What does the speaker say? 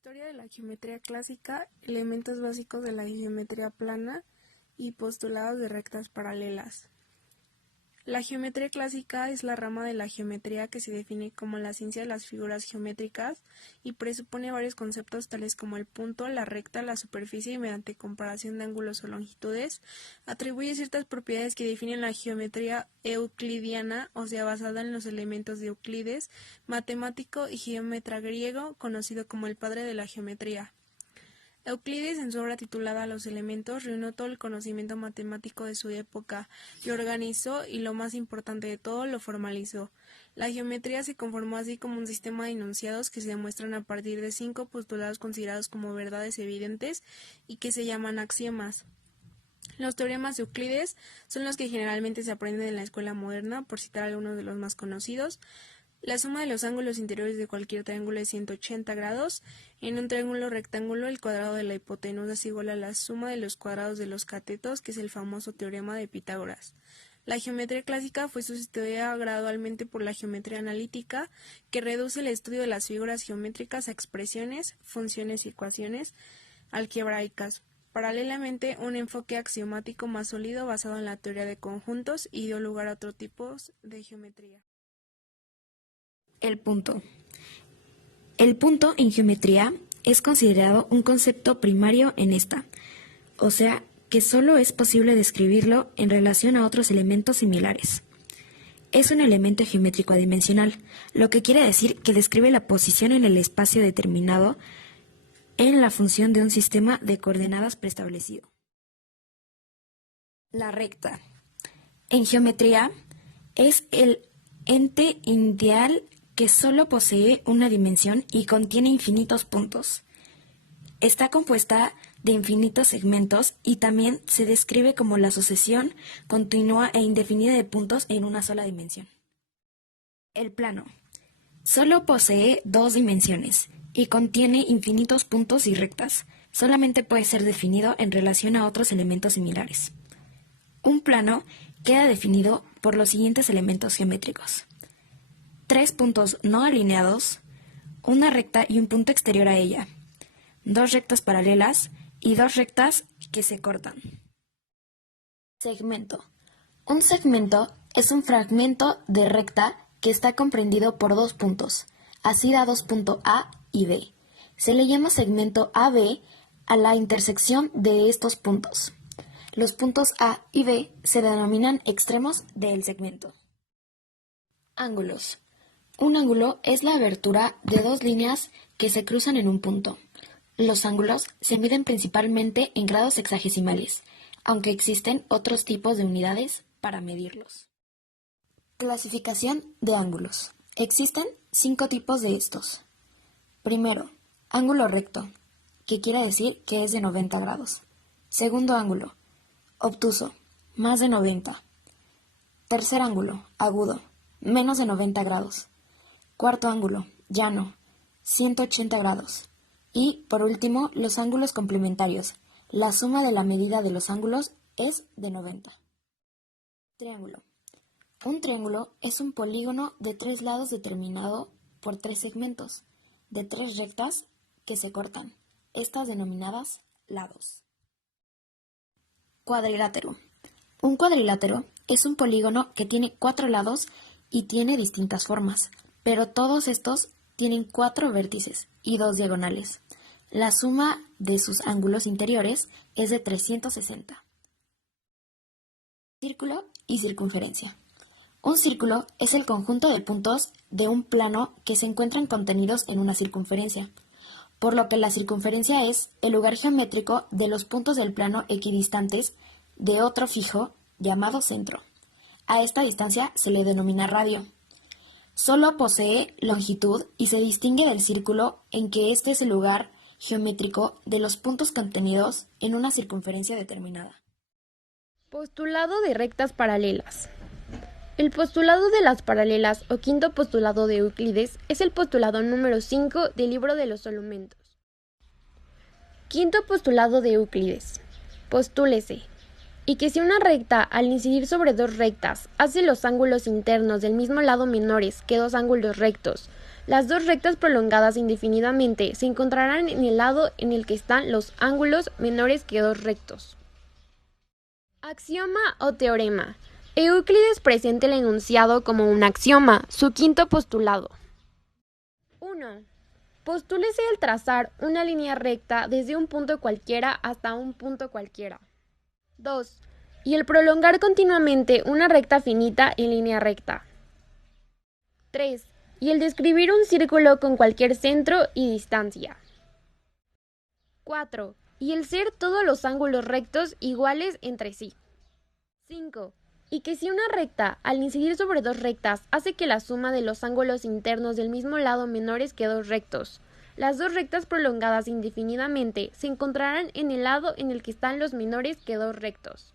Historia de la geometría clásica, elementos básicos de la geometría plana y postulados de rectas paralelas. La geometría clásica es la rama de la geometría que se define como la ciencia de las figuras geométricas y presupone varios conceptos tales como el punto, la recta, la superficie y mediante comparación de ángulos o longitudes, atribuye ciertas propiedades que definen la geometría euclidiana, o sea, basada en los elementos de Euclides, matemático y geómetra griego, conocido como el padre de la geometría. Euclides, en su obra titulada Los elementos, reunió todo el conocimiento matemático de su época, lo organizó y, lo más importante de todo, lo formalizó. La geometría se conformó así como un sistema de enunciados que se demuestran a partir de 5 postulados considerados como verdades evidentes y que se llaman axiomas. Los teoremas de Euclides son los que generalmente se aprenden en la escuela moderna, por citar algunos de los más conocidos. La suma de los ángulos interiores de cualquier triángulo es 180 grados. En un triángulo rectángulo, el cuadrado de la hipotenusa es igual a la suma de los cuadrados de los catetos, que es el famoso teorema de Pitágoras. La geometría clásica fue sustituida gradualmente por la geometría analítica, que reduce el estudio de las figuras geométricas a expresiones, funciones y ecuaciones algebraicas. Paralelamente, un enfoque axiomático más sólido basado en la teoría de conjuntos y dio lugar a otros tipos de geometría. El punto. El punto en geometría es considerado un concepto primario en esta, o sea, que solo es posible describirlo en relación a otros elementos similares. Es un elemento geométrico adimensional, lo que quiere decir que describe la posición en el espacio determinado en la función de un sistema de coordenadas preestablecido. La recta. En geometría es el ente ideal que solo posee una dimensión y contiene infinitos puntos. Está compuesta de infinitos segmentos y también se describe como la sucesión continua e indefinida de puntos en una sola dimensión. El plano. Solo posee 2 dimensiones y contiene infinitos puntos y rectas. Solamente puede ser definido en relación a otros elementos similares. Un plano queda definido por los siguientes elementos geométricos: 3 puntos no alineados, una recta y un punto exterior a ella, 2 rectas paralelas y 2 rectas que se cortan. Segmento. Un segmento es un fragmento de recta que está comprendido por 2 puntos, así dados punto A y B. Se le llama segmento AB a la intersección de estos puntos. Los puntos A y B se denominan extremos del segmento. Ángulos. Un ángulo es la abertura de 2 líneas que se cruzan en un punto. Los ángulos se miden principalmente en grados sexagesimales, aunque existen otros tipos de unidades para medirlos. Clasificación de ángulos. Existen 5 tipos de estos. Primero, ángulo recto, que quiere decir que es de 90 grados. Segundo ángulo, obtuso, más de 90. Tercer ángulo, agudo, menos de 90 grados. Cuarto ángulo, llano, 180 grados. Y, por último, los ángulos complementarios. La suma de la medida de los ángulos es de 90. Triángulo. Un triángulo es un polígono de 3 lados determinado por 3 segmentos, de 3 rectas que se cortan, estas denominadas lados. Cuadrilátero. Un cuadrilátero es un polígono que tiene 4 lados y tiene distintas formas, pero todos estos tienen 4 vértices y 2 diagonales. La suma de sus ángulos interiores es de 360. Círculo y circunferencia. Un círculo es el conjunto de puntos de un plano que se encuentran contenidos en una circunferencia, por lo que la circunferencia es el lugar geométrico de los puntos del plano equidistantes de otro fijo llamado centro. A esta distancia se le denomina radio. Solo posee longitud y se distingue del círculo en que este es el lugar geométrico de los puntos contenidos en una circunferencia determinada. Postulado de rectas paralelas. El postulado de las paralelas o quinto postulado de Euclides es el postulado número 5 del libro de los Elementos. Quinto postulado de Euclides. Postúlese. Y que si una recta, al incidir sobre 2 rectas, hace los ángulos internos del mismo lado menores que 2 ángulos rectos, Las dos rectas prolongadas indefinidamente se encontrarán en el lado en el que están los ángulos menores que dos rectos. Axioma o teorema. Euclides presenta el enunciado como un axioma, su quinto postulado. 1. Postúlese el trazar una línea recta desde un punto cualquiera hasta un punto cualquiera. 2. Y el prolongar continuamente una recta finita en línea recta. 3. Y el describir un círculo con cualquier centro y distancia. 4. Y el ser todos los ángulos rectos iguales entre sí. 5. Y que si una recta, al incidir sobre dos rectas, hace que la suma de los ángulos internos del mismo lado menores que dos rectos, las dos rectas prolongadas indefinidamente se encontrarán en el lado en el que están los menores que dos rectos.